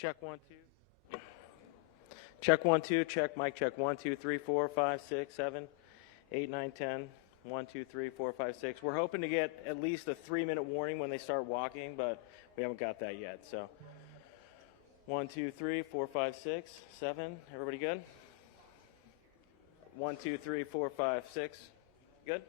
Check 1 2. Check 1 2. Check mic check 1 2 3 4 5 6 7 8 9 10. 1 2 3 4 5 6. We're hoping to get at least a 3-minute warning when they start walking, but we haven't got that yet. So 1 2 3 4 5 6 7. Everybody good? 1 2 3 4 5 6. Good.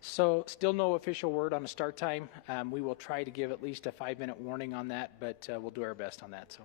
So still no official word on a start time. We will try to give at least a 5-minute warning on that, but we'll do our best on that. So.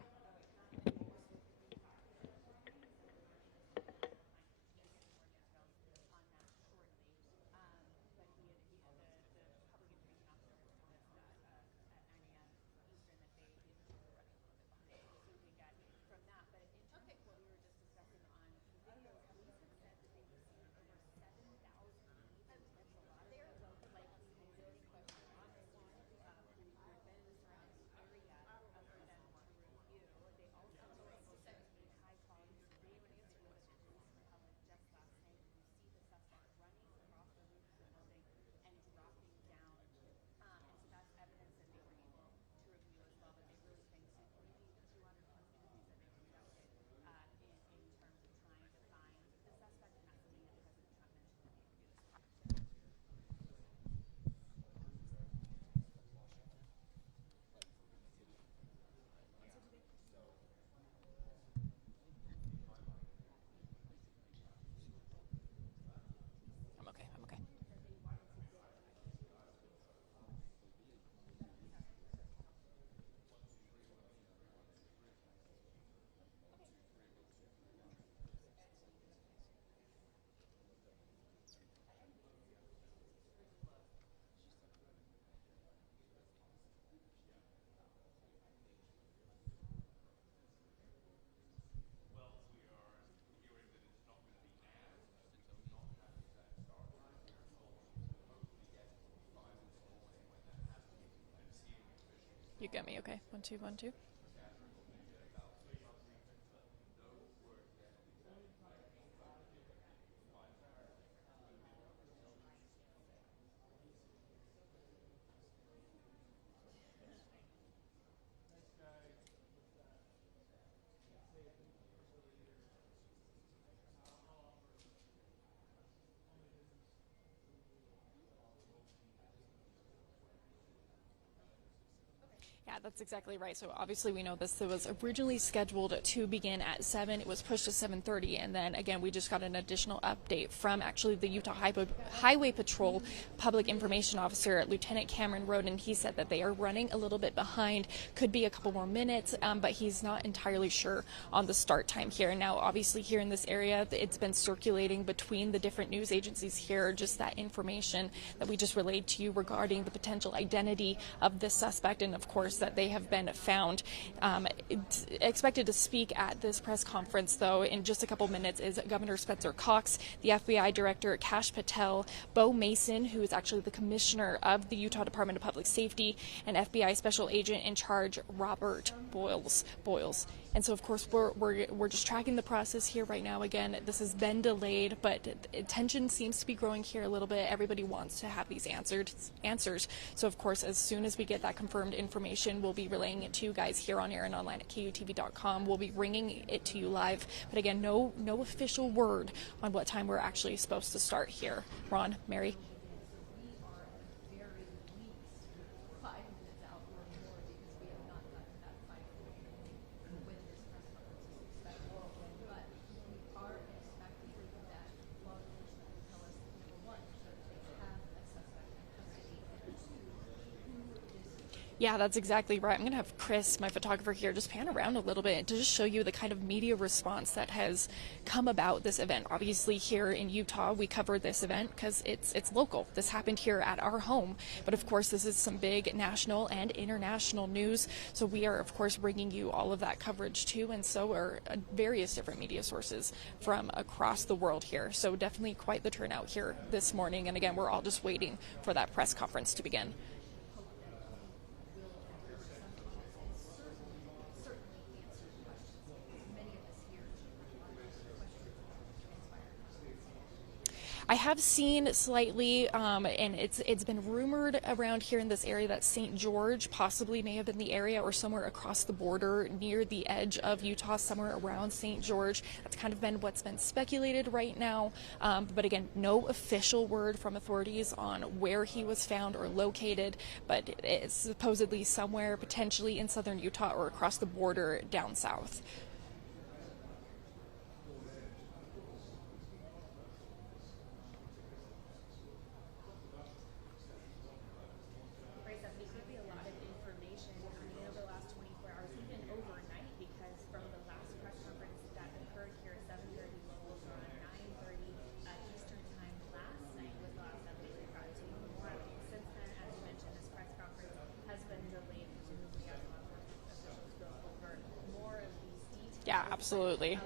You get me, okay? 1 2 1 2. Yeah, that's exactly right. So obviously we know this. It was originally scheduled to begin at 7. It was pushed to 7:30, and then again we just got an additional update from actually the Utah Highway Patrol Public Information Officer, Lieutenant Cameron Roden. He said that they are running a little bit behind, could be a couple more minutes, but he's not entirely sure on the start time here. Now, obviously here in this area, it's been circulating between the different news agencies here, just that information that we just relayed to you regarding the potential identity of this suspect, and of course that they have been found. Expected to speak at this press conference, though, in just a couple minutes is Governor Spencer Cox, the FBI Director Kash Patel, Bo Mason, who is actually the Commissioner of the Utah Department of Public Safety, and FBI Special Agent in Charge Robert Boyles. And so, of course, we're just tracking the process here right now. Again, this has been delayed, but tension seems to be growing here a little bit. Everybody wants to have these answers. So, of course, as soon as we get that confirmed information, we'll be relaying it to you guys here on air and online at KUTV.com. We'll be bringing it to you live. But again, no official word on what time we're actually supposed to start here. Ron, Mary. Yeah, that's exactly right. I'm going to have Chris, my photographer here, just pan around a little bit to just show you the kind of media response that has come about this event. Obviously, here in Utah, we covered this event because it's local. This happened here at our home. But of course, this is some big national and international news. So we are, of course, bringing you all of that coverage too. And so are various different media sources from across the world here. So definitely quite the turnout here this morning. And again, we're all just waiting for that press conference to begin. I have seen slightly, and it's been rumored around here in this area that St. George possibly may have been the area, or somewhere across the border near the edge of Utah, somewhere around St. George. That's kind of been what's been speculated right now. But again, no official word from authorities on where he was found or located, but it's supposedly somewhere potentially in southern Utah or across the border down south. Yeah, absolutely.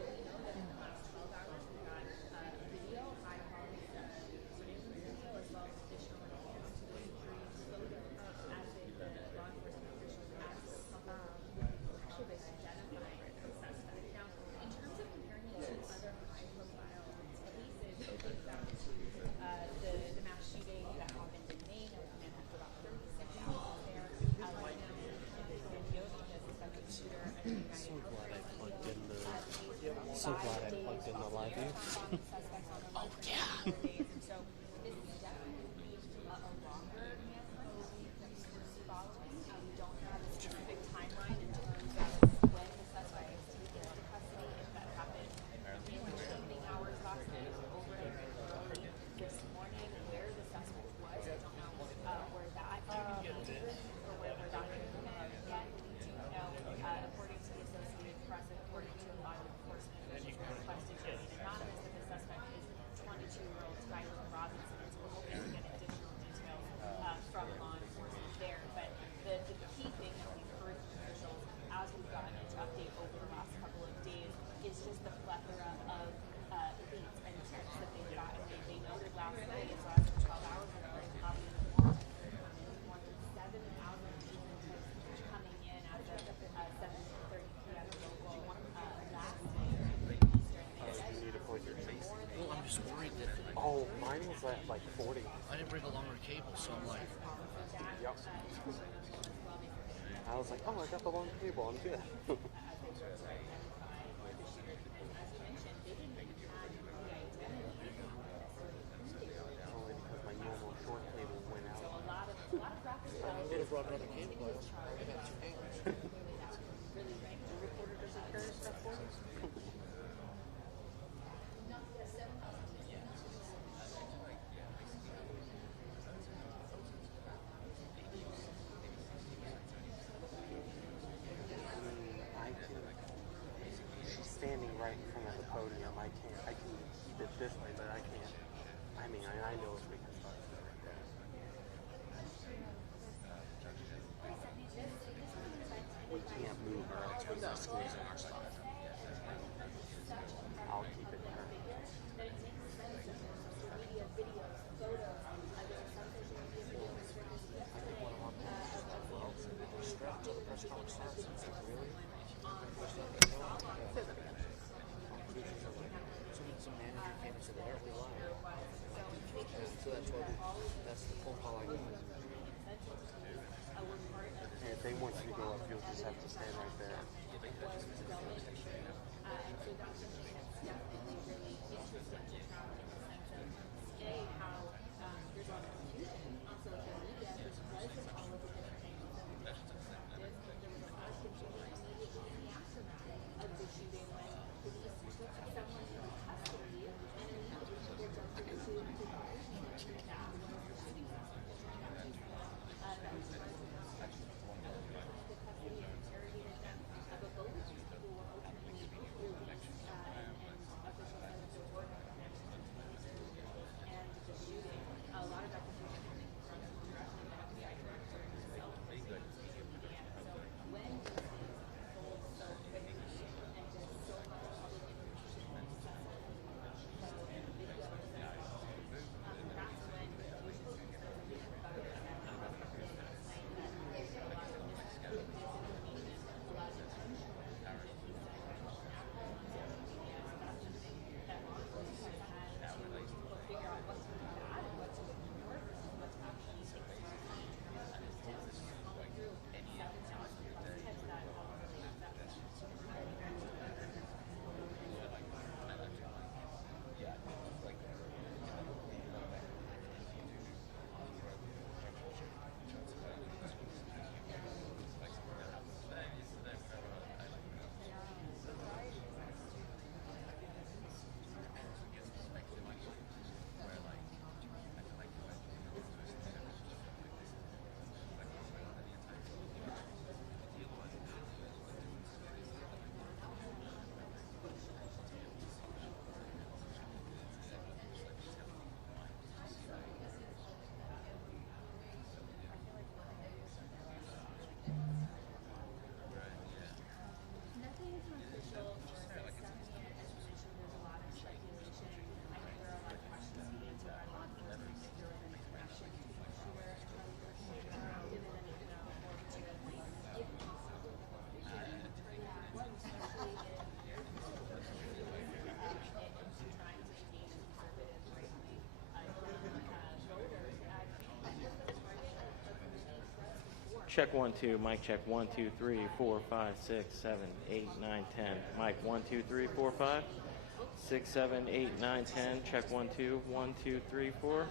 So glad I plugged in the live view. Oh, yeah. Oh, mine was at like 40. I didn't bring a longer cable, so I'm like... Yep. I was like, oh, I got the long cable, I'm good. Only because my normal short cable went out. I would have brought another cable. I got two cables. Standing right in front of the podium, I can keep it this way, but I can't. I mean, I know if we can start it right there. once you go up, you'll just have to stand right there. Check 1 2, mic check 1 2 3 4 5 6 7 8 9 10. Mic 1 2 3 4 5 6 7 8 9 10. Check 1 2 1 2 3 4.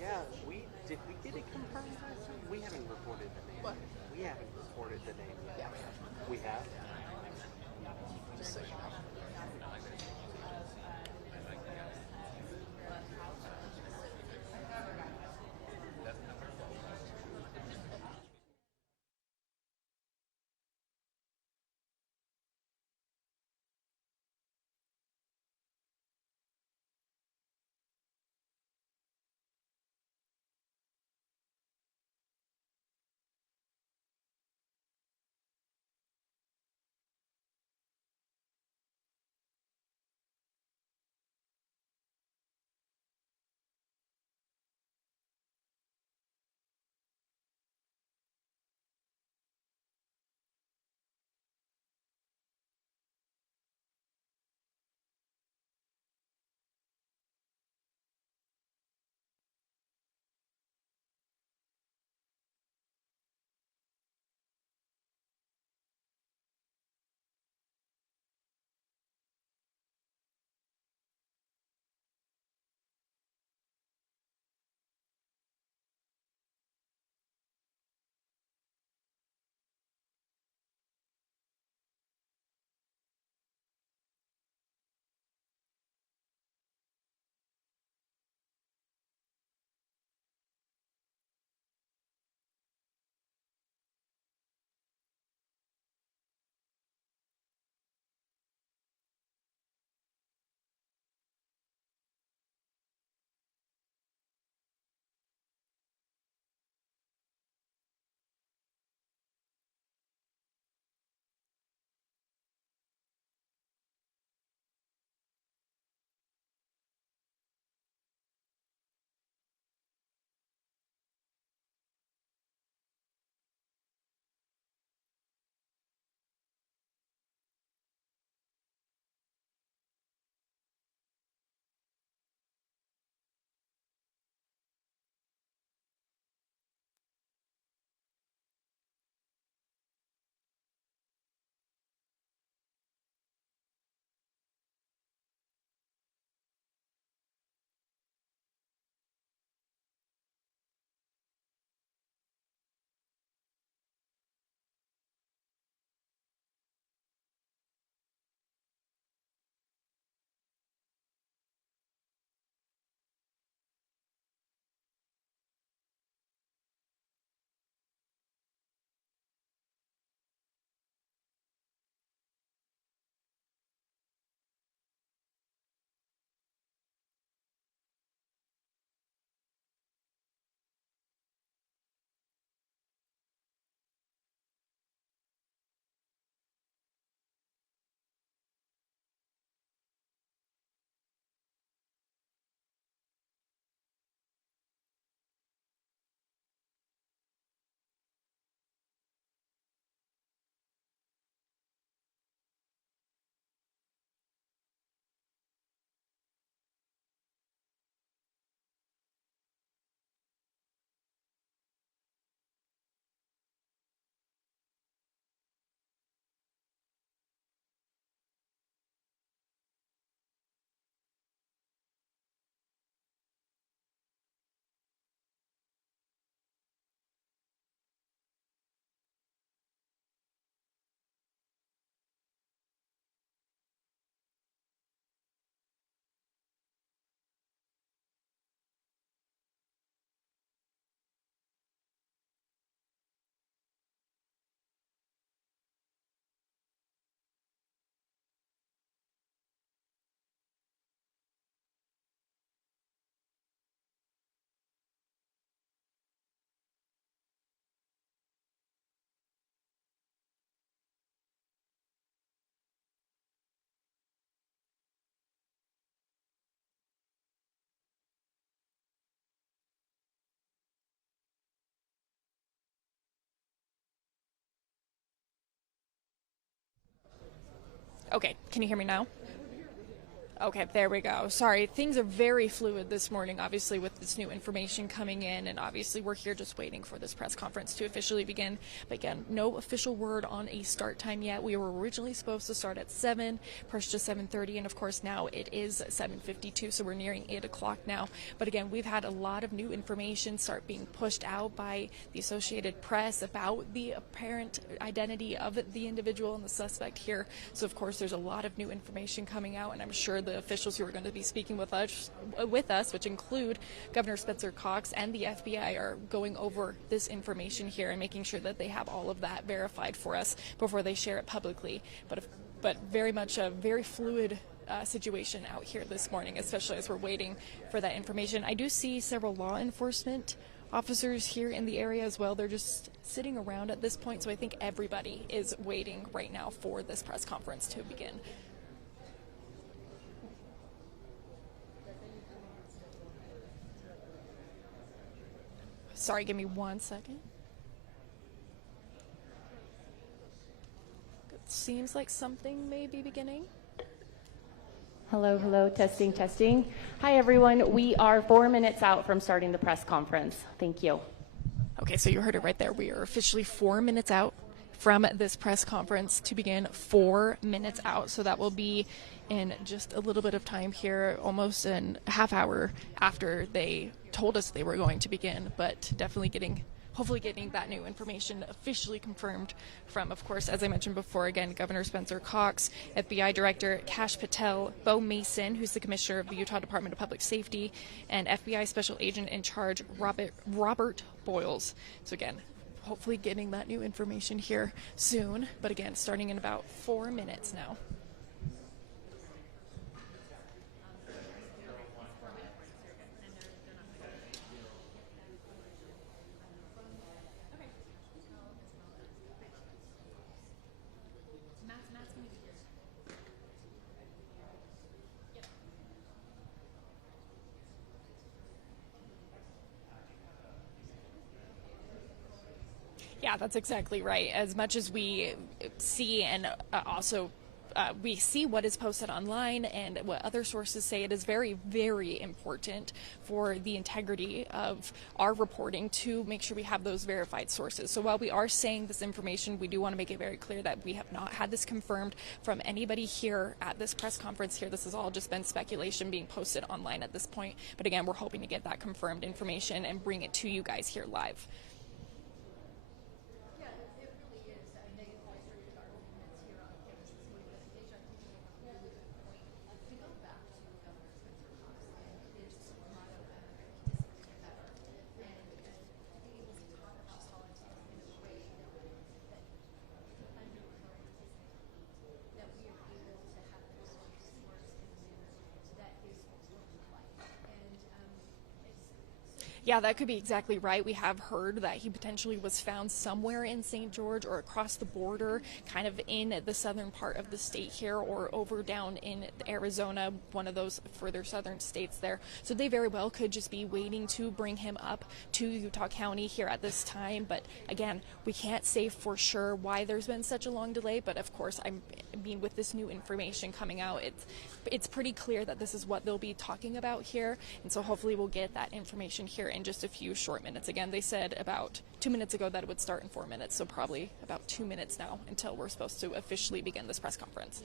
Yeah. Did we get it confirmed last time? We haven't reported the name. What? We haven't reported the name yet. Yeah. We have? Just so you know. Okay, can you hear me now? Okay, there we go. Sorry, things are very fluid this morning, obviously, with this new information coming in, and obviously we're here just waiting for this press conference to officially begin. But again, no official word on a start time yet. We were originally supposed to start at 7, pushed to 7:30, and of course now it is 7:52, so we're nearing 8 o'clock now. But again, we've had a lot of new information start being pushed out by the Associated Press about the apparent identity of the individual and the suspect here. So of course there's a lot of new information coming out, and I'm sure the officials who are going to be speaking with us, which include Governor Spencer Cox and the FBI, are going over this information here and making sure that they have all of that verified for us before they share it publicly. But very much a very fluid situation out here this morning, especially as we're waiting for that information. I do see several law enforcement officers here in the area as well. They're just sitting around at this point, so I think everybody is waiting right now for this press conference to begin. Sorry, give me 1 second. It seems like something may be beginning. Hello, hello, testing, testing. Hi, everyone. We are 4 minutes out from starting the press conference. Thank you. Okay, so you heard it right there. We are officially 4 minutes out from this press conference to begin. 4 minutes out, so that will be in just a little bit of time here, almost a half hour after they told us they were going to begin, but definitely hopefully getting that new information officially confirmed from, of course, as I mentioned before, again, Governor Spencer Cox, FBI Director Kash Patel, Bo Mason, who's the Commissioner of the Utah Department of Public Safety, and FBI Special Agent in Charge Robert Boyles. So again, hopefully getting that new information here soon, but again, starting in about 4 minutes now. Yeah, that's exactly right. As much as we see and also we see what is posted online and what other sources say, it is very, very important for the integrity of our reporting to make sure we have those verified sources. So while we are saying this information, we do want to make it very clear that we have not had this confirmed from anybody here at this press conference here. This has all just been speculation being posted online at this point. But again, we're hoping to get that confirmed information and bring it to you guys here live. Yeah, that could be exactly right. We have heard that he potentially was found somewhere in St. George or across the border, kind of in the southern part of the state here, or over down in Arizona, one of those further southern states there. So they very well could just be waiting to bring him up to Utah County here at this time. But again, we can't say for sure why there's been such a long delay. But of course, I mean, with this new information coming out, it's pretty clear that this is what they'll be talking about here. And so hopefully we'll get that information here in just a few short minutes. Again, they said about 2 minutes ago that it would start in 4 minutes, so probably about 2 minutes now until we're supposed to officially begin this press conference.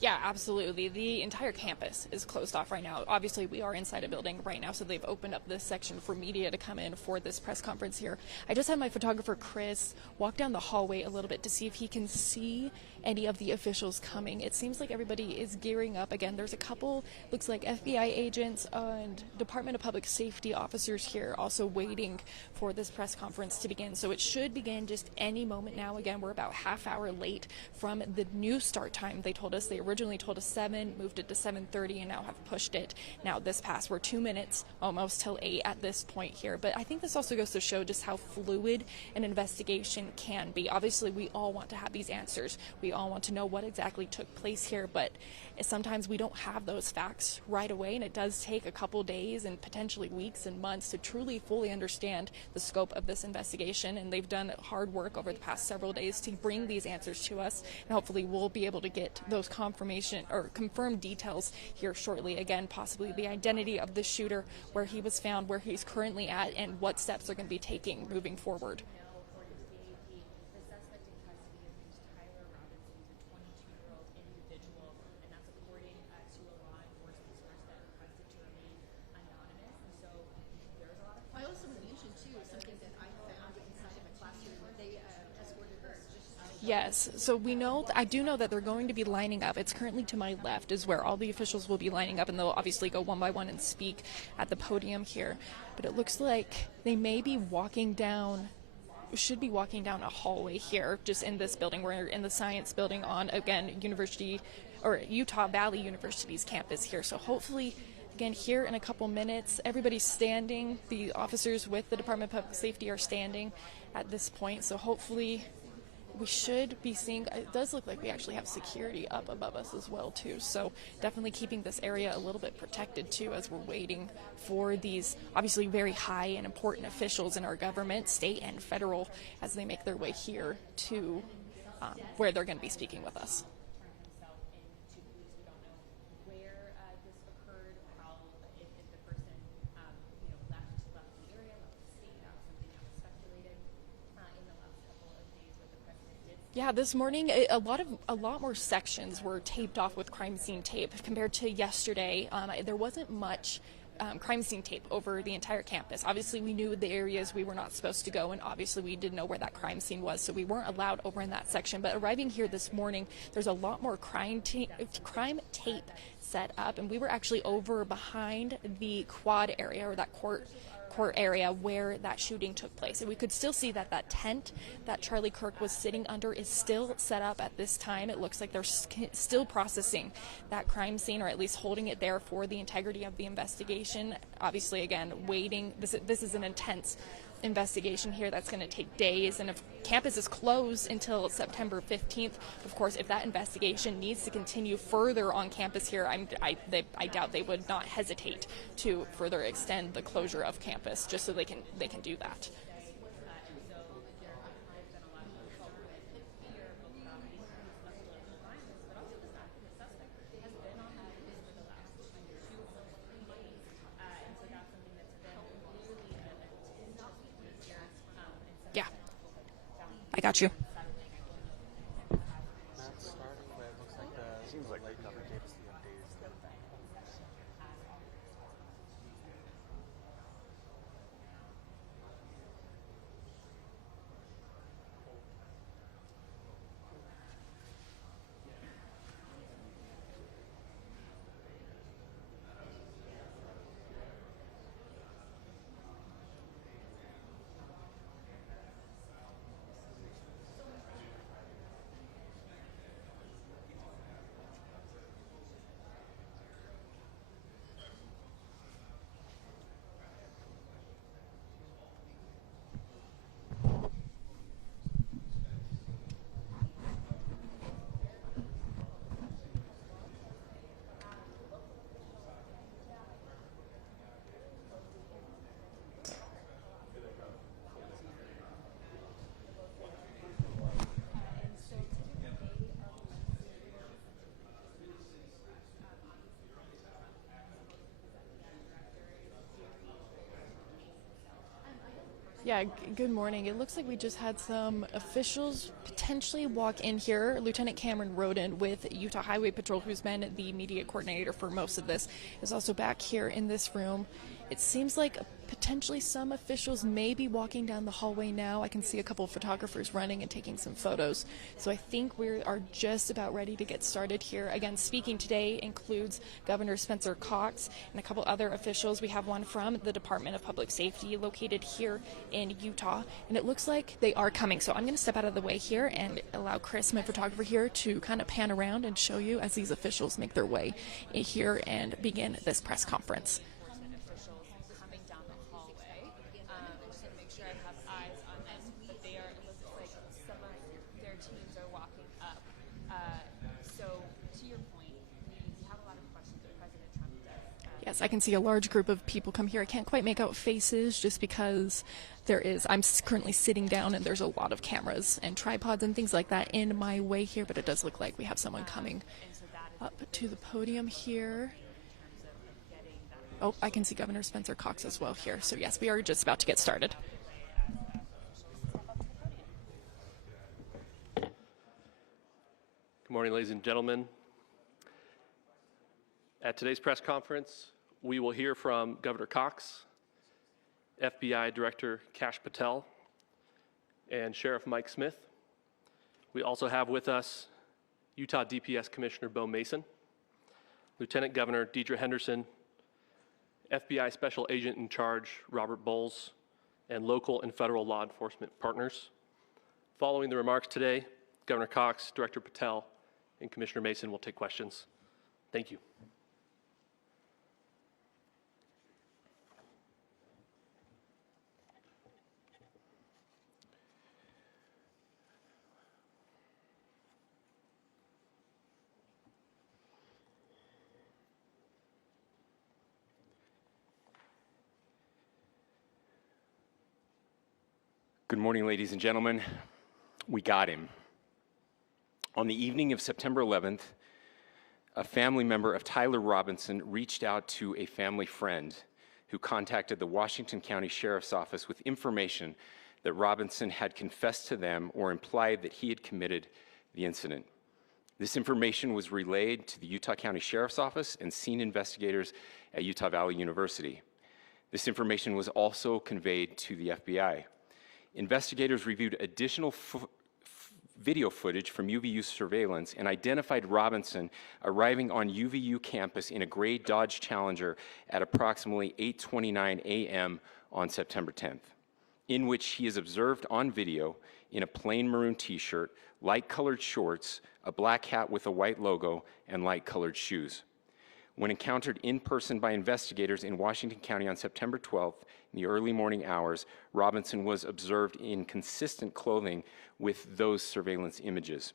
Yeah, absolutely. The entire campus is closed off right now. Obviously, we are inside a building right now, so they've opened up this section for media to come in for this press conference here. I just had my photographer, Chris, walk down the hallway a little bit to see if he can see any of the officials coming. It seems like everybody is gearing up. Again, there's a couple, looks like FBI agents and Department of Public Safety officers here also waiting for this press conference to begin. So it should begin just any moment now. Again, we're about half hour late from the new start time. They told us, they originally told us 7, moved it to 7:30, and now have pushed it. Now this past, we're 2 minutes almost till 8 at this point here. But I think this also goes to show just how fluid an investigation can be. Obviously, we all want to have these answers. We all want to know what exactly took place here, but sometimes we don't have those facts right away, and it does take a couple days and potentially weeks and months to truly fully understand the scope of this investigation. And they've done hard work over the past several days to bring these answers to us, and hopefully we'll be able to get those confirmation or confirmed details here shortly. Again, possibly the identity of the shooter, where he was found, where he's currently at, and what steps they're going to be taking moving forward. Yes, so we know, I do know that they're going to be lining up. It's currently to my left is where all the officials will be lining up, and they'll obviously go one by one and speak at the podium here. But it looks like they may be walking down, should be walking down a hallway here, just in this building. We're in the science building on, again, University, or Utah Valley University's campus here. So hopefully, again, here in a couple minutes, everybody's standing. The officers with the Department of Public Safety are standing at this point. So hopefully we should be seeing, it does look like we actually have security up above us as well too, so definitely keeping this area a little bit protected too as we're waiting for these obviously very high and important officials in our government, state and federal, as they make their way here to where they're going to be speaking with us. Yeah, this morning a lot more sections were taped off with crime scene tape compared to yesterday. There wasn't much crime scene tape over the entire campus. Obviously, we knew the areas we were not supposed to go, and obviously we didn't know where that crime scene was, so we weren't allowed over in that section. But arriving here this morning, there's a lot more crime tape set up, and we were actually over behind the quad area, or that court area where that shooting took place, and we could still see that that tent that Charlie Kirk was sitting under is still set up at this time. It looks like they're still processing that crime scene, or at least holding it there for the integrity of the investigation. Obviously, again, waiting. This is an intense investigation here that's going to take days, and if campus is closed until September 15th, of course, if that investigation needs to continue further on campus here, I doubt they would not hesitate to further extend the closure of campus just so they can do that. Yeah, I got you. Not starting, but it looks like the seems like light cover gave us the updates. Yeah, good morning. It looks like we just had some officials potentially walk in here. Lieutenant Cameron Roden with Utah Highway Patrol, who's been the media coordinator for most of this, is also back here in this room. It seems like potentially some officials may be walking down the hallway now. I can see a couple of photographers running and taking some photos. So I think we are just about ready to get started here. Again, speaking today includes Governor Spencer Cox and a couple other officials. We have one from the Department of Public Safety located here in Utah, and it looks like they are coming. So I'm going to step out of the way here and allow Chris, my photographer here, to kind of pan around and show you as these officials make their way here and begin this press conference. Yes, I can see a large group of people come here. I can't quite make out faces just because I'm currently sitting down and there's a lot of cameras and tripods and things like that in my way here, but it does look like we have someone coming up to the podium here. Oh, I can see Governor Spencer Cox as well here. So yes, we are just about to get started. Good morning, ladies and gentlemen. At today's press conference, we will hear from Governor Cox, FBI Director Kash Patel, and Sheriff Mike Smith. We also have with us Utah DPS Commissioner Bo Mason, Lieutenant Governor Deidre Henderson, FBI Special Agent in Charge Robert Bowles, and local and federal law enforcement partners. Following the remarks today, Governor Cox, Director Patel, and Commissioner Mason will take questions. Thank you. Good morning, ladies and gentlemen. We got him. On the evening of September 11th, a family member of Tyler Robinson reached out to a family friend who contacted the Washington County Sheriff's Office with information that Robinson had confessed to them or implied that he had committed the incident. This information was relayed to the Utah County Sheriff's Office and scene investigators at Utah Valley University. This information was also conveyed to the FBI. Investigators reviewed additional video footage from UVU surveillance and identified Robinson arriving on UVU campus in a gray Dodge Challenger at approximately 8:29 a.m. on September 10th, in which he is observed on video in a plain maroon t-shirt, light-colored shorts, a black hat with a white logo, and light-colored shoes. When encountered in person by investigators in Washington County on September 12th, in the early morning hours, Robinson was observed in consistent clothing with those surveillance images.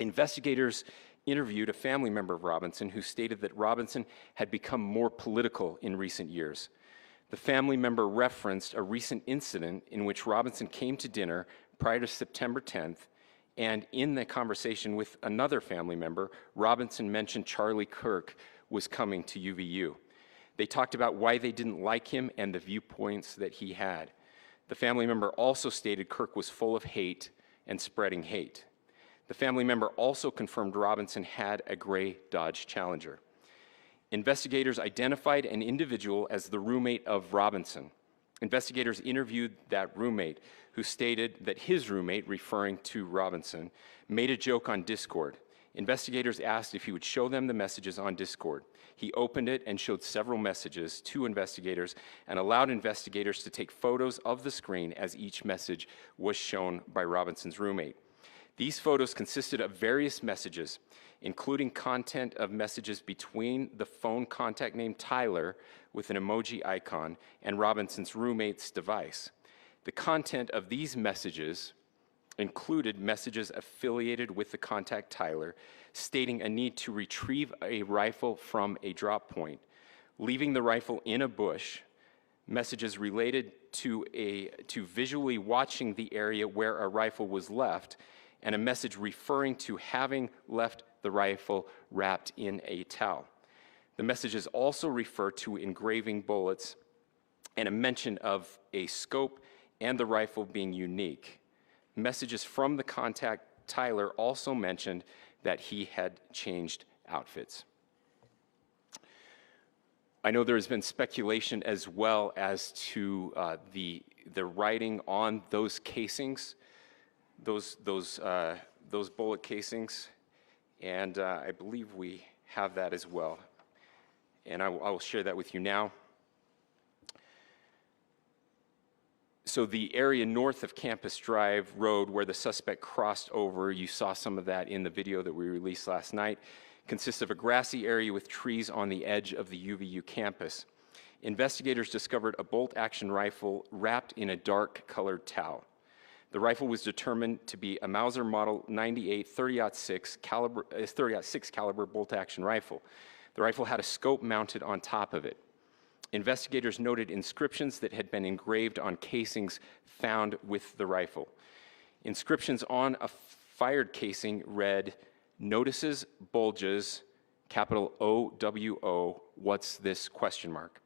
Investigators interviewed a family member of Robinson who stated that Robinson had become more political in recent years. The family member referenced a recent incident in which Robinson came to dinner prior to September 10th, and in the conversation with another family member, Robinson mentioned Charlie Kirk was coming to UVU. They talked about why they didn't like him and the viewpoints that he had. The family member also stated Kirk was full of hate and spreading hate. The family member also confirmed Robinson had a gray Dodge Challenger. Investigators identified an individual as the roommate of Robinson. Investigators interviewed that roommate, who stated that his roommate, referring to Robinson, made a joke on Discord. Investigators asked if he would show them the messages on Discord. He opened it and showed several messages to investigators and allowed investigators to take photos of the screen as each message was shown by Robinson's roommate. These photos consisted of various messages, including content of messages between the phone contact name Tyler with an emoji icon and Robinson's roommate's device. The content of these messages included messages affiliated with the contact Tyler, stating a need to retrieve a rifle from a drop point, leaving the rifle in a bush, messages related to visually watching the area where a rifle was left, and a message referring to having left the rifle wrapped in a towel. The messages also refer to engraving bullets and a mention of a scope and the rifle being unique. Messages from the contact, Tyler, also mentioned that he had changed outfits. I know there's been speculation as well as to the writing on those casings, those bullet casings, and I believe we have that as well. And I will share that with you now. So the area north of Campus Drive Road where the suspect crossed over, you saw some of that in the video that we released last night, consists of a grassy area with trees on the edge of the UVU campus. Investigators discovered a bolt-action rifle wrapped in a dark-colored towel. The rifle was determined to be a Mauser Model 98 30-06 caliber bolt-action rifle. The rifle had a scope mounted on top of it. Investigators noted inscriptions that had been engraved on casings found with the rifle. Inscriptions on a fired casing read, "Notices, bulges, capital OWO, what's this, question mark."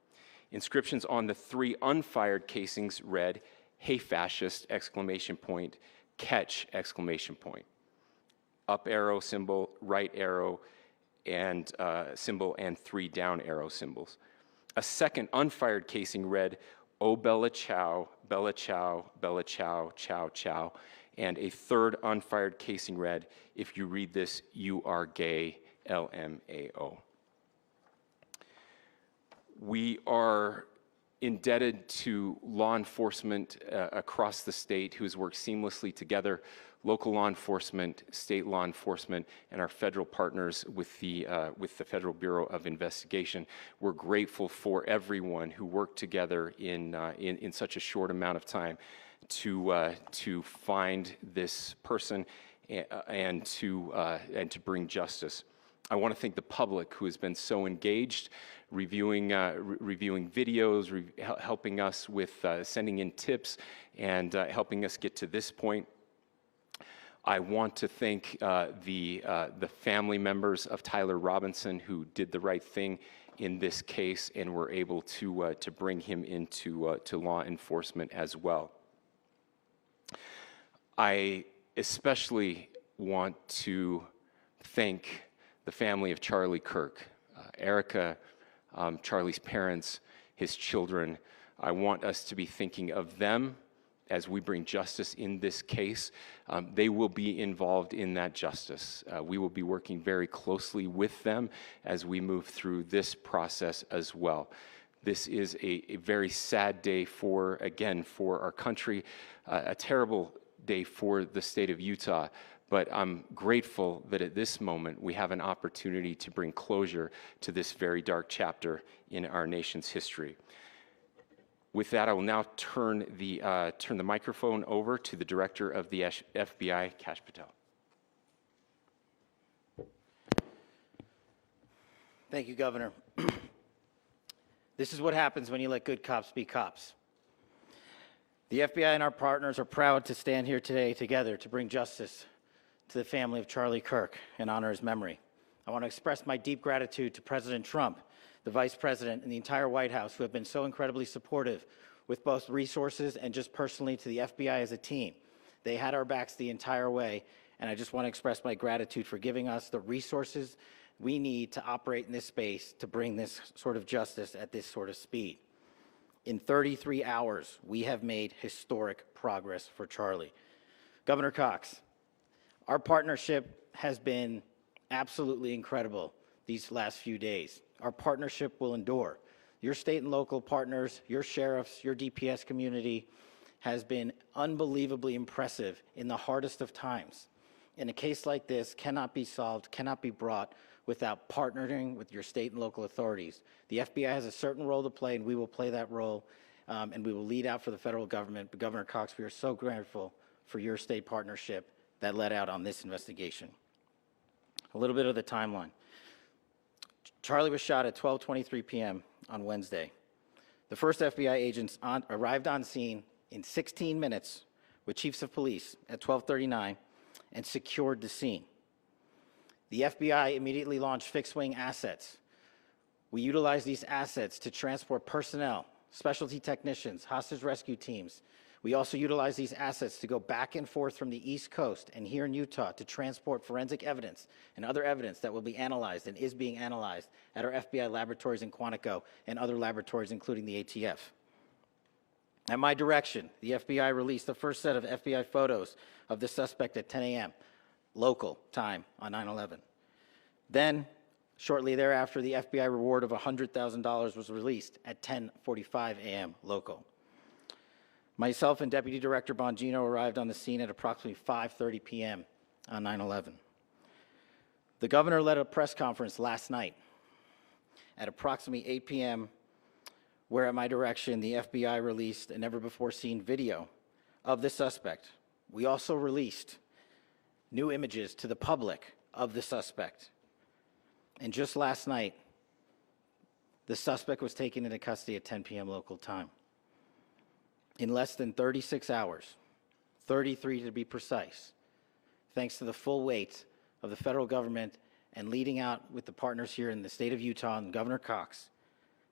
Inscriptions on the 3 unfired casings read, "Hey fascist, exclamation point, catch, exclamation point." Up arrow symbol, right arrow and symbol, and 3 down arrow symbols. A second unfired casing read, "Oh Bella Chow, Bella Chow, Bella Chow, Chow Chow." And a third unfired casing read, "If you read this, you are gay, LMAO." We are indebted to law enforcement across the state who has worked seamlessly together, local law enforcement, state law enforcement, and our federal partners with the Federal Bureau of Investigation. We're grateful for everyone who worked together in such a short amount of time to find this person and to bring justice. I want to thank the public who has been so engaged, reviewing videos, helping us with sending in tips, and helping us get to this point. I want to thank the family members of Tyler Robinson who did the right thing in this case and were able to bring him into to law enforcement as well. I especially want to thank the family of Charlie Kirk, Erica, Charlie's parents, his children. I want us to be thinking of them as we bring justice in this case. They will be involved in that justice. We will be working very closely with them as we move through this process as well. This is a very sad day for our country, a terrible day for the state of Utah, but I'm grateful that at this moment we have an opportunity to bring closure to this very dark chapter in our nation's history. With that, I will now turn the microphone over to the Director of the FBI, Kash Patel. Thank you, Governor. This is what happens when you let good cops be cops. The FBI and our partners are proud to stand here today together to bring justice to the family of Charlie Kirk and honor his memory. I want to express my deep gratitude to President Trump, the Vice President, and the entire White House who have been so incredibly supportive with both resources and just personally to the FBI as a team. They had our backs the entire way, and I just want to express my gratitude for giving us the resources we need to operate in this space to bring this sort of justice at this sort of speed. In 33 hours, we have made historic progress for Charlie. Governor Cox, our partnership has been absolutely incredible these last few days. Our partnership will endure. Your state and local partners, your sheriffs, your DPS community has been unbelievably impressive in the hardest of times. And a case like this cannot be solved, cannot be brought without partnering with your state and local authorities. The FBI has a certain role to play, and we will play that role, and we will lead out for the federal government. But Governor Cox, we are so grateful for your state partnership that led out on this investigation. A little bit of the timeline. Charlie was shot at 12:23 p.m. on Wednesday. The first FBI agents arrived on scene in 16 minutes with chiefs of police at 12:39 and secured the scene. The FBI immediately launched fixed-wing assets. We utilized these assets to transport personnel, specialty technicians, hostage rescue teams, We also utilize these assets to go back and forth from the East Coast and here in Utah to transport forensic evidence and other evidence that will be analyzed and is being analyzed at our FBI laboratories in Quantico and other laboratories, including the ATF. At my direction, the FBI released the first set of FBI photos of the suspect at 10 a.m. local time on 9/11. Then, shortly thereafter, the FBI reward of $100,000 was released at 10:45 a.m. local. Myself and Deputy Director Bongino arrived on the scene at approximately 5:30 p.m. on 9/11. The governor led a press conference last night at approximately 8 p.m., where at my direction, the FBI released a never-before-seen video of the suspect. We also released new images to the public of the suspect. And just last night, the suspect was taken into custody at 10 p.m. local time. In less than 36 hours, 33 to be precise, thanks to the full weight of the federal government and leading out with the partners here in the state of Utah and Governor Cox,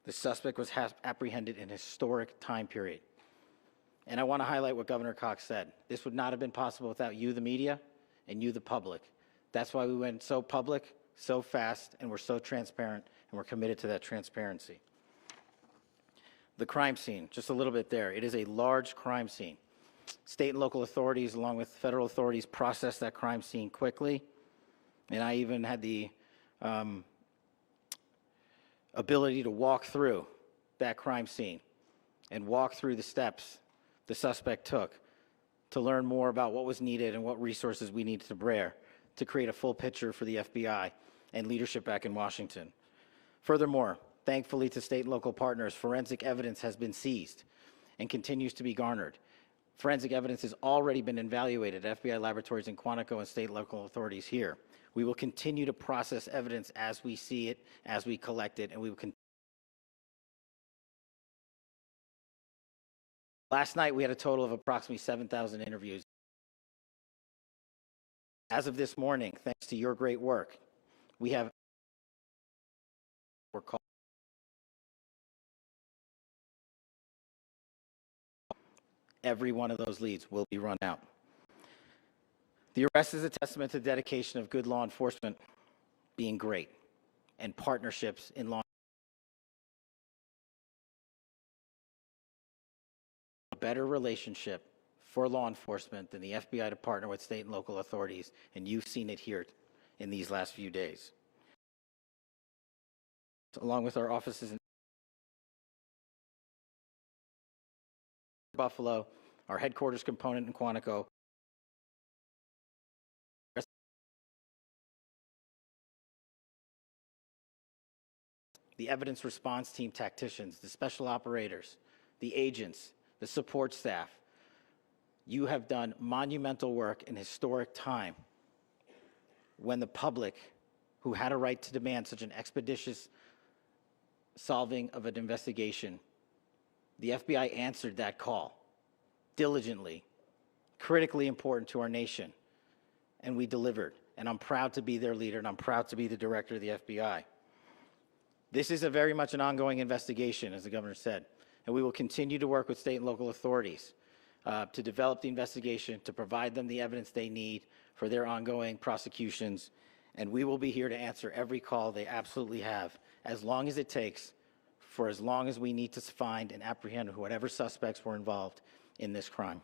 the suspect was apprehended in a historic time period. And I want to highlight what Governor Cox said. This would not have been possible without you, the media, and you, the public. That's why we went so public, so fast, and we're so transparent, and we're committed to that transparency. The crime scene, just a little bit there. It is a large crime scene. State and local authorities, along with federal authorities, processed that crime scene quickly. And I even had the ability to walk through that crime scene and walk through the steps the suspect took to learn more about what was needed and what resources we needed to bear to create a full picture for the FBI and leadership back in Washington. Furthermore, thankfully to state and local partners, forensic evidence has been seized and continues to be garnered. Forensic evidence has already been evaluated at FBI laboratories in Quantico and state and local authorities here. We will continue to process evidence as we see it, as we collect it, and we will continue. Last night, we had a total of approximately 7,000 interviews. As of this morning, thanks to your great work, we have every one of those leads will be run out. The arrest is a testament to the dedication of good law enforcement being great and partnerships in law. A better relationship for law enforcement than the FBI to partner with state and local authorities, and you've seen it here in these last few days. Along with our offices in Buffalo, our headquarters component in Quantico, the evidence response team tacticians, the special operators, the agents, the support staff. You have done monumental work in historic time when the public, who had a right to demand such an expeditious solving of an investigation, the FBI answered that call diligently, critically important to our nation, and we delivered. And I'm proud to be their leader, and I'm proud to be the director of the FBI. This is a very much an ongoing investigation, as the governor said, and we will continue to work with state and local authorities to develop the investigation, to provide them the evidence they need for their ongoing prosecutions, and we will be here to answer every call they absolutely have, as long as it takes, for as long as we need to find and apprehend whatever suspects were involved in this crime.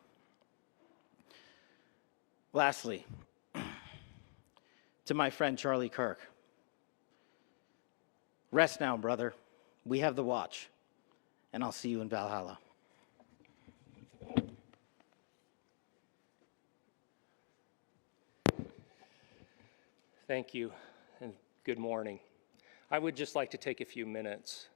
Lastly, to my friend Charlie Kirk, rest now, brother. We have the watch, and I'll see you in Valhalla. Thank you, and good morning. I would just like to take a few minutes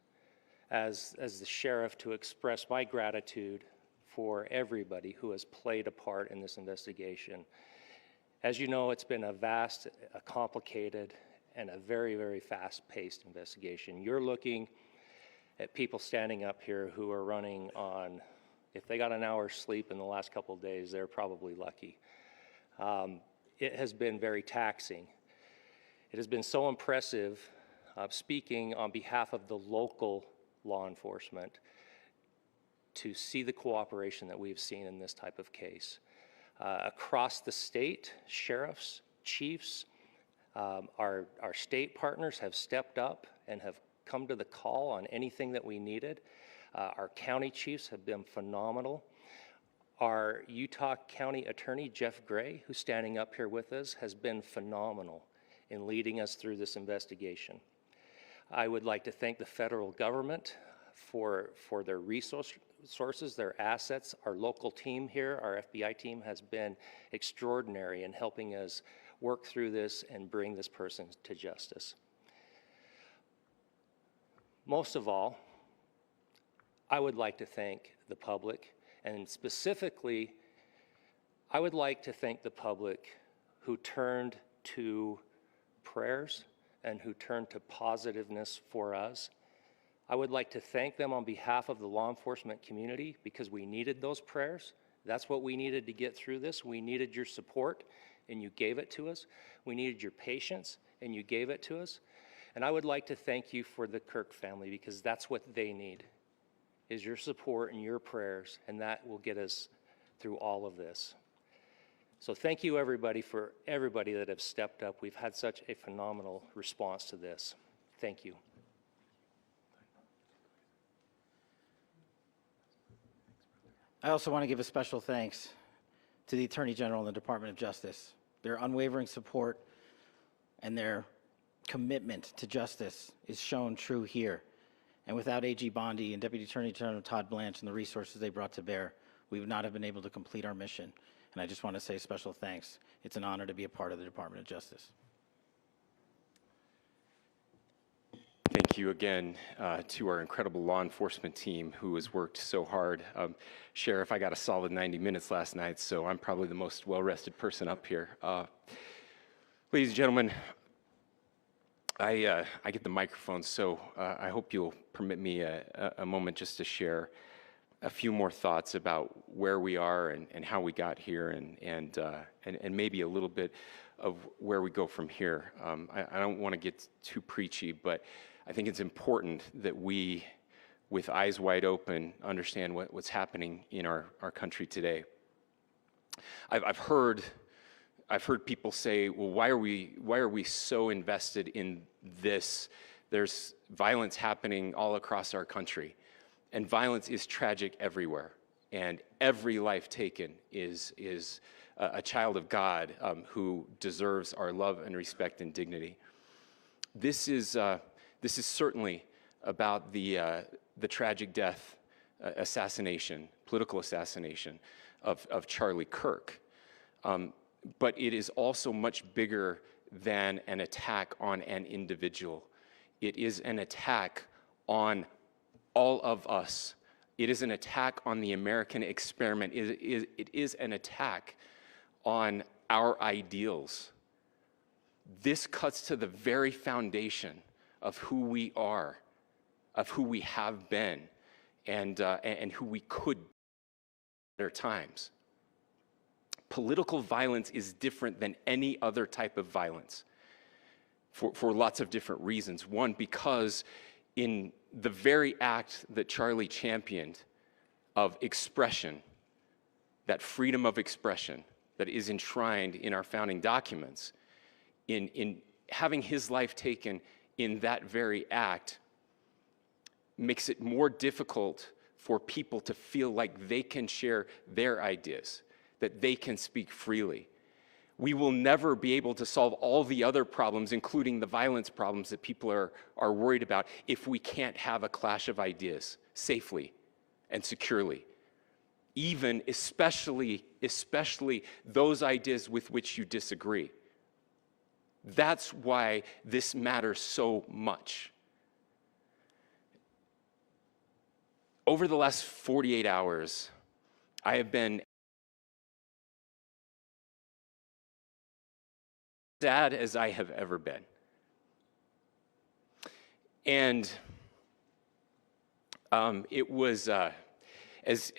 as the sheriff to express my gratitude for everybody who has played a part in this investigation. As you know, it's been a vast, a complicated, and a very, very fast-paced investigation. You're looking at people standing up here who are running on, if they got an hour's sleep in the last couple of days, they're probably lucky. It has been very taxing. It has been so impressive, speaking on behalf of the local law enforcement, to see the cooperation that we've seen in this type of case. Across the state, sheriffs, chiefs, our state partners have stepped up and have come to the call on anything that we needed. Our county chiefs have been phenomenal. Our Utah County Attorney, Jeff Gray, who's standing up here with us, has been phenomenal in leading us through this investigation. I would like to thank the federal government for their resources, their assets. Our local team here, our FBI team, has been extraordinary in helping us work through this and bring this person to justice. Most of all, I would like to thank the public, and specifically, I would like to thank the public who turned to prayers and who turned to positiveness for us. I would like to thank them on behalf of the law enforcement community because we needed those prayers. That's what we needed to get through this. We needed your support, and you gave it to us. We needed your patience, and you gave it to us. And I would like to thank you for the Kirk family because that's what they need, is your support and your prayers, and that will get us through all of this. So thank you everybody for everybody that have stepped up. We've had such a phenomenal response to this. Thank you. I also want to give a special thanks to the Attorney General and the Department of Justice. Their unwavering support and their commitment to justice is shown true here. And without AG Bondi and Deputy Attorney General Todd Blanche and the resources they brought to bear, we would not have been able to complete our mission. And I just want to say special thanks. It's an honor to be a part of the Department of Justice. Thank you again to our incredible law enforcement team who has worked so hard. Sheriff, I got a solid 90 minutes last night, so I'm probably the most well-rested person up here. Ladies and gentlemen, I get the microphone, so I hope you'll permit me a moment just to share a few more thoughts about where we are and how we got here and maybe a little bit of where we go from here. I don't want to get too preachy, but I think it's important that we, with eyes wide open, understand what's happening in our country today. I've heard people say, well, why are we so invested in this? There's violence happening all across our country, and violence is tragic everywhere, and every life taken is a child of God who deserves our love and respect and dignity. This is certainly about the tragic death, political assassination of Charlie Kirk. But it is also much bigger than an attack on an individual. It is an attack on all of us. It is an attack on the American experiment. It is an attack on our ideals. This cuts to the very foundation of who we are, of who we have been, and who we could be at better times. Political violence is different than any other type of violence for lots of different reasons. One, because in the very act that Charlie championed of expression, that freedom of expression that is enshrined in our founding documents, in having his life taken in that very act, makes it more difficult for people to feel like they can share their ideas, that they can speak freely. We will never be able to solve all the other problems, including the violence problems that people are worried about, if we can't have a clash of ideas safely and securely. Even, especially those ideas with which you disagree. That's why this matters so much. Over the last 48 hours, I have been sad as I have ever been. And it was, as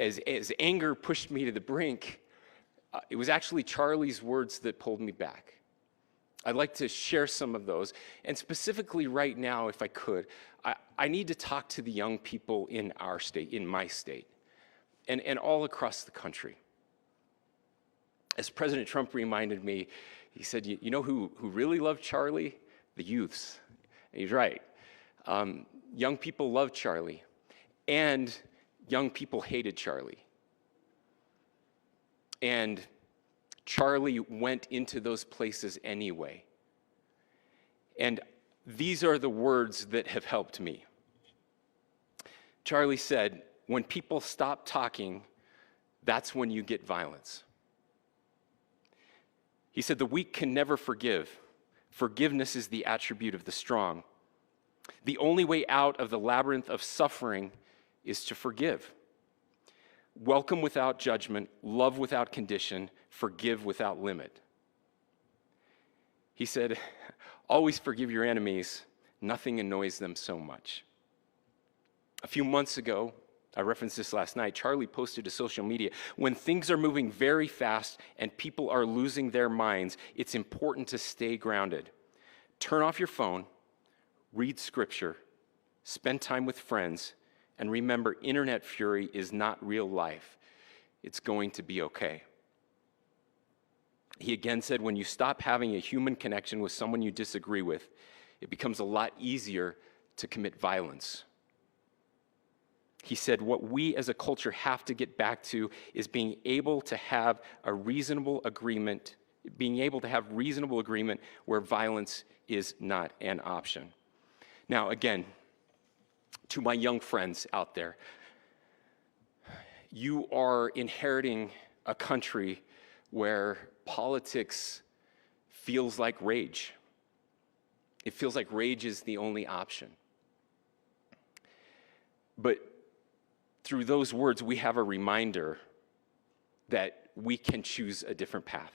anger pushed me to the brink, it was actually Charlie's words that pulled me back. I'd like to share some of those. And specifically right now, if I could, I need to talk to the young people in our state, in my state. and all across the country. As President Trump reminded me, he said, you know who really loved Charlie? The youths. And he's right. Young people loved Charlie, and young people hated Charlie. And Charlie went into those places anyway. And these are the words that have helped me. Charlie said, when people stop talking, that's when you get violence. He said, the weak can never forgive. Forgiveness is the attribute of the strong. The only way out of the labyrinth of suffering is to forgive. Welcome without judgment, love without condition, forgive without limit. He said, always forgive your enemies. Nothing annoys them so much. A few months ago, I referenced this last night, Charlie posted to social media, when things are moving very fast and people are losing their minds, it's important to stay grounded. Turn off your phone, read scripture, spend time with friends, and remember, internet fury is not real life. It's going to be okay. He again said, when you stop having a human connection with someone you disagree with, it becomes a lot easier to commit violence. He said, what we as a culture have to get back to is being able to have a reasonable agreement, where violence is not an option. Now, again, to my young friends out there, you are inheriting a country where politics feels like rage. It feels like rage is the only option. But through those words, we have a reminder that we can choose a different path.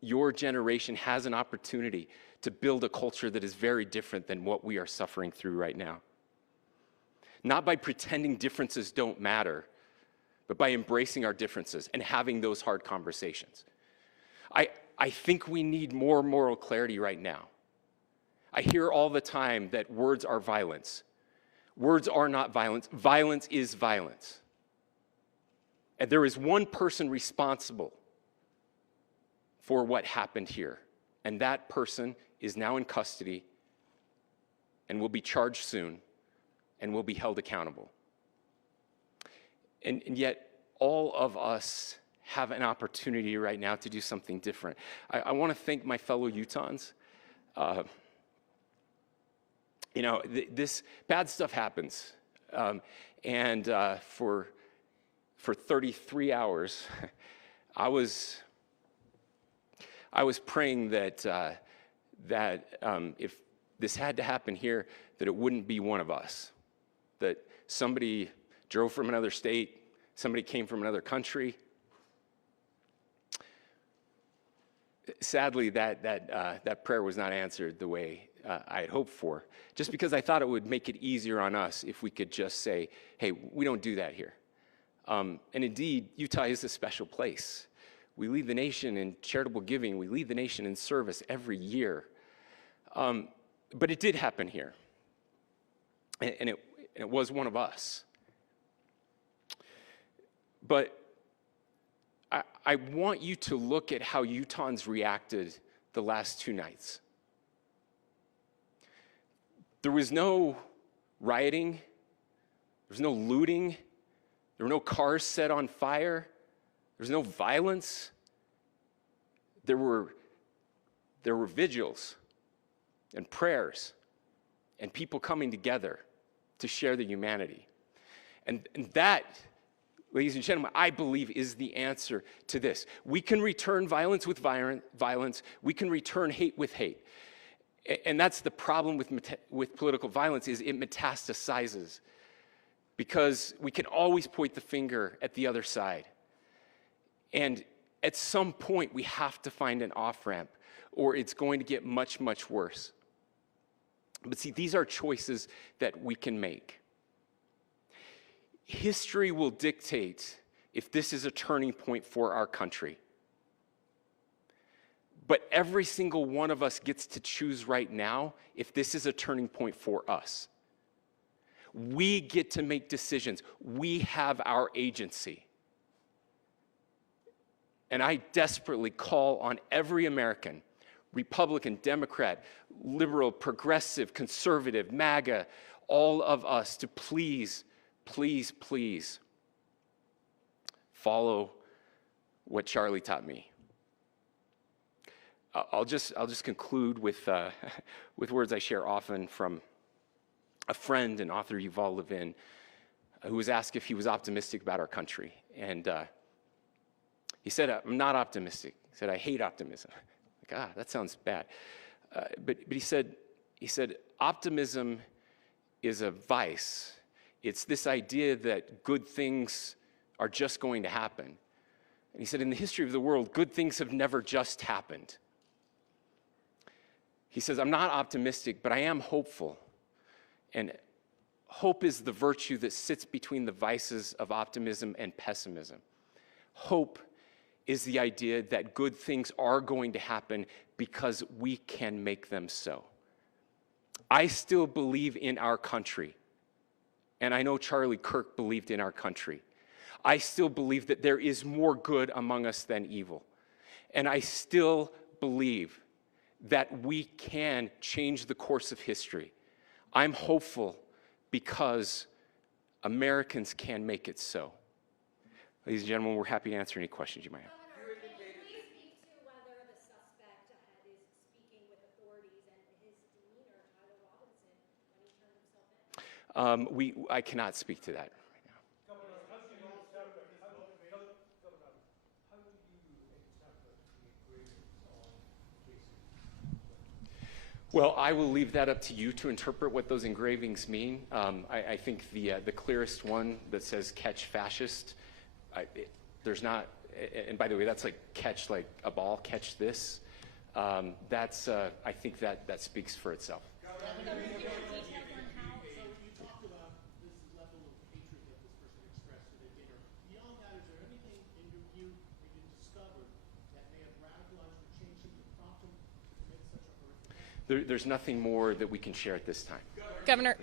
Your generation has an opportunity to build a culture that is very different than what we are suffering through right now. Not by pretending differences don't matter, but by embracing our differences and having those hard conversations. I think we need more moral clarity right now. I hear all the time that words are violence. Words are not violence. Violence is violence. And there is one person responsible for what happened here. And that person is now in custody and will be charged soon and will be held accountable. And yet, all of us have an opportunity right now to do something different. I want to thank my fellow Utahns. This bad stuff happens. For 33 hours, I was praying that if this had to happen here, that it wouldn't be one of us. That somebody drove from another state, somebody came from another country. Sadly, that prayer was not answered the way I had hoped for, just because I thought it would make it easier on us if we could just say, hey, we don't do that here. And indeed, Utah is a special place. We lead the nation in charitable giving. We lead the nation in service every year. But it did happen here. And it was one of us. But I want you to look at how Utahns reacted the last 2 nights. There was no rioting. There was no looting. There were no cars set on fire. There was no violence. There were vigils and prayers and people coming together to share the humanity. And that, ladies and gentlemen, I believe is the answer to this. We can return violence with violence. We can return hate with hate. And that's the problem with political violence, is it metastasizes, because we can always point the finger at the other side. And at some point, we have to find an off-ramp, or it's going to get much, much worse. But see, these are choices that we can make. History will dictate if this is a turning point for our country. But every single one of us gets to choose right now if this is a turning point for us. We get to make decisions. We have our agency. And I desperately call on every American, Republican, Democrat, liberal, progressive, conservative, MAGA, all of us to please, please, please follow what Charlie taught me. I'll just conclude with with words I share often from a friend and author, Yuval Levin, who was asked if he was optimistic about our country, and he said, "I'm not optimistic." He said, "I hate optimism." Like, that sounds bad. But he said, optimism is a vice. It's this idea that good things are just going to happen. And he said, in the history of the world, good things have never just happened. He says, I'm not optimistic, but I am hopeful. And hope is the virtue that sits between the vices of optimism and pessimism. Hope is the idea that good things are going to happen because we can make them so. I still believe in our country, and I know Charlie Kirk believed in our country. I still believe that there is more good among us than evil, and I still believe that we can change the course of history. I'm hopeful because Americans can make it so. Ladies and gentlemen, we're happy to answer any questions you might have. Governor, can you please speak to whether the suspect is speaking with authorities and his demeanor, Tyler Robinson, when he turned himself in? I cannot speak to that right now. Governor, how do you interpret the engravings on Casey? Well, I will leave that up to you to interpret what those engravings mean. I think the clearest one that says "catch fascist," there's not, and by the way, that's like catch like a ball, catch this. That's I think that speaks for itself. There's nothing more that we can share at this time. Governor.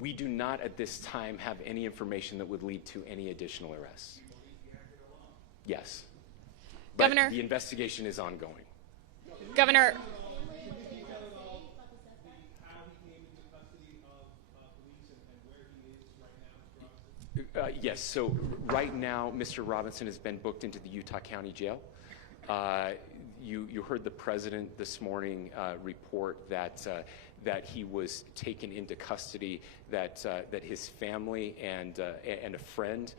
We do not at this time have any information that would lead to any additional arrests. Yes. But Governor. the investigation is ongoing. Governor. Yes, so right now, Mr. Robinson has been booked into the Utah County Jail. You heard the president this morning report that he was taken into custody, that his family and a friend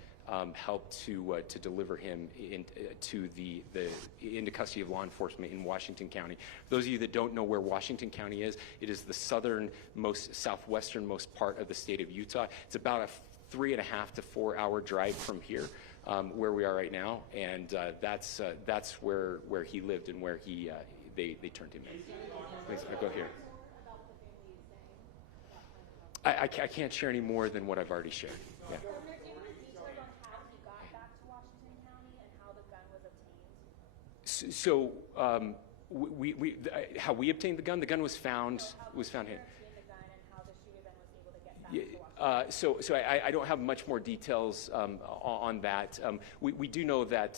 helped to deliver him into custody of law enforcement in Washington County. For those of you that don't know where Washington County is, it is the southwesternmost part of the state of Utah. It's about a 3.5 to 4 hour drive from here, where we are right now, and that's where he lived and where they turned him in. Please, go here. I can't share any more than what I've already shared. Yeah. Governor, do you have details on how he got back to Washington County and how the gun was obtained? So how we obtained the gun was found here. The gun and how the shooter then was able to get back to Washington. So I don't have much more details on that. We do know that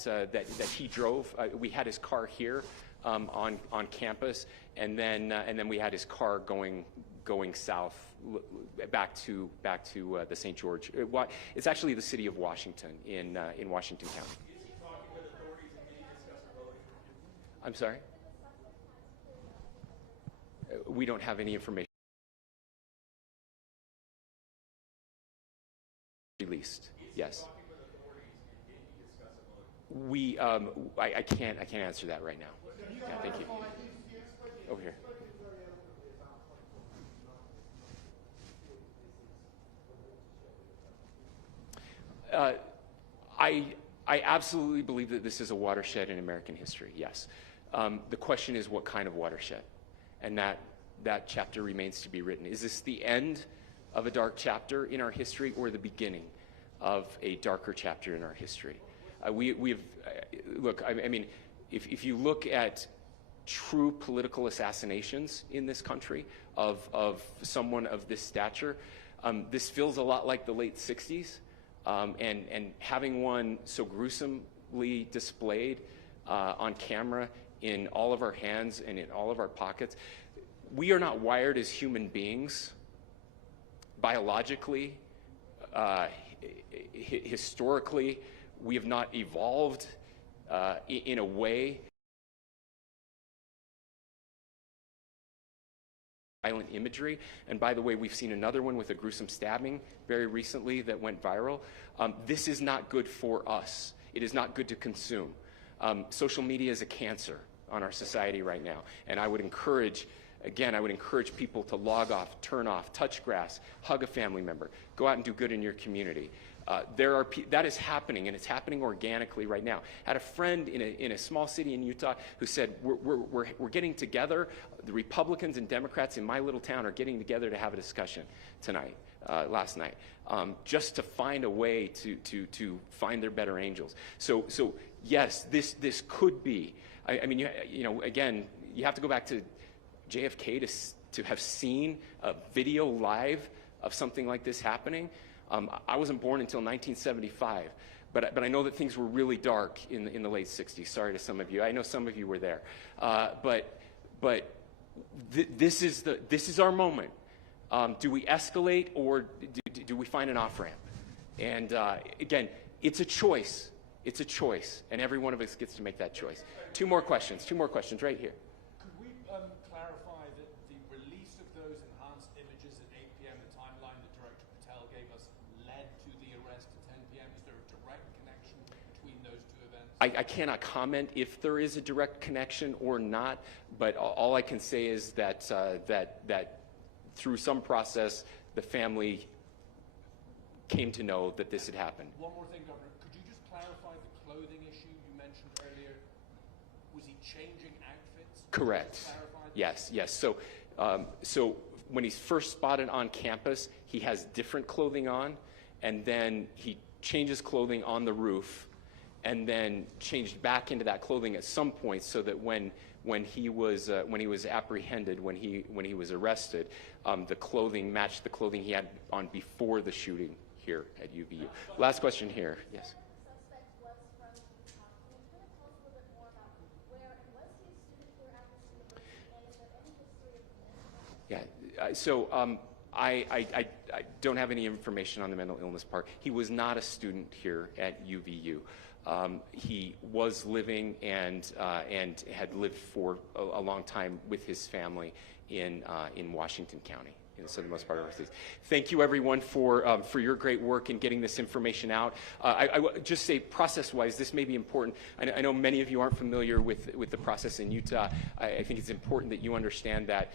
he drove. We had his car here on campus, and then we had his car going south back to the St. George. It's actually the city of Washington in Washington County. I'm sorry. We don't have any information released. Yes. I can't answer that right now. Yeah, thank you. Over here. I absolutely believe that this is a watershed in American history, yes. The question is what kind of watershed? And that chapter remains to be written. Is this the end of a dark chapter in our history or the beginning of a darker chapter in our history? Look, I mean, if you look at true political assassinations in this country of someone of this stature, this feels a lot like the late 60s, and having one so gruesomely displayed on camera in all of our hands and in all of our pockets. We are not wired as human beings biologically, historically. We have not evolved in a way violent imagery. And by the way, we've seen another one with a gruesome stabbing very recently that went viral. This is not good for us. It is not good to consume. Social media is a cancer on our society right now. And I would encourage, again, I would encourage people to log off, turn off, touch grass, hug a family member, go out and do good in your community. That is happening, and it's happening organically right now. I had a friend in a small city in Utah who said, we're getting together, the Republicans and Democrats in my little town are getting together to have a discussion tonight, last night, just to find a way to find their better angels. So yes, this could be, I mean, you know, again, you have to go back to JFK to have seen a video live of something like this happening. I wasn't born until 1975, but I know that things were really dark in the late 60s. Sorry to some of you. I know some of you were there. This is our moment. Do we escalate, or do we find an off-ramp? And again, it's a choice. It's a choice, and every one of us gets to make that choice. Two more questions right here. Could we clarify that the release of those enhanced images at 8 p.m., the timeline that Director Patel gave us, led to the arrest at 10 p.m.? Is there a direct connection between those two events? I cannot comment if there is a direct connection or not, but all I can say is that that through some process, the family came to know that this had happened. One more thing, Governor. Could you just clarify the clothing issue you mentioned earlier? Was he changing outfits? Correct. Yes. So when he's first spotted on campus, he has different clothing on, and then he changes clothing on the roof, and then changed back into that clothing at some point, so that when he was apprehended, when he was arrested, the clothing matched the clothing he had on before the shooting here at UVU. Last question here. Yes. Yeah. So I don't have any information on the mental illness part. He was not a student here at UVU. He was living and had lived for a long time with his family in Washington County, in the southernmost part of our state. Thank you, everyone, for your great work in getting this information out. I would just say, process-wise, this may be important. I know many of you aren't familiar with the process in Utah. I think it's important that you understand that.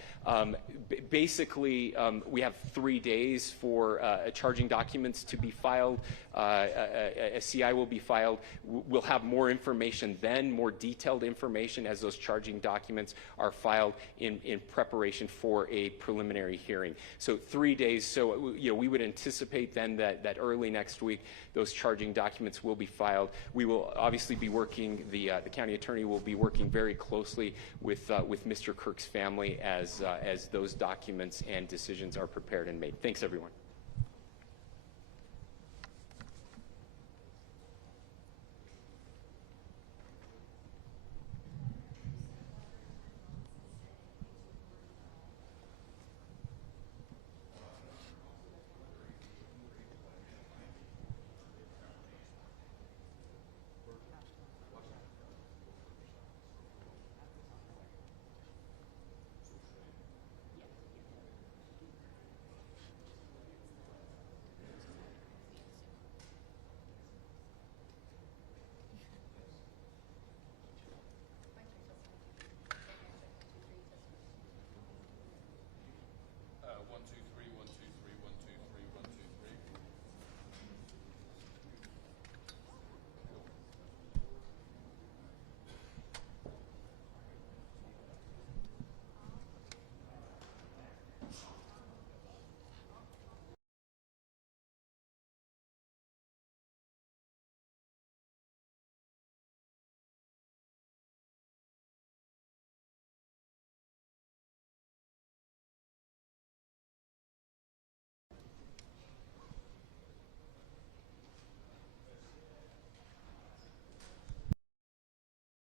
Basically, we have 3 days for charging documents to be filed. A CI will be filed. We'll have more information then, more detailed information as those charging documents are filed in preparation for a preliminary hearing. So 3 days. So we would anticipate then that early next week those charging documents will be filed. We will obviously be working. The county attorney will be working very closely with Mr. Kirk's family as those documents and decisions are prepared and made. Thanks, everyone.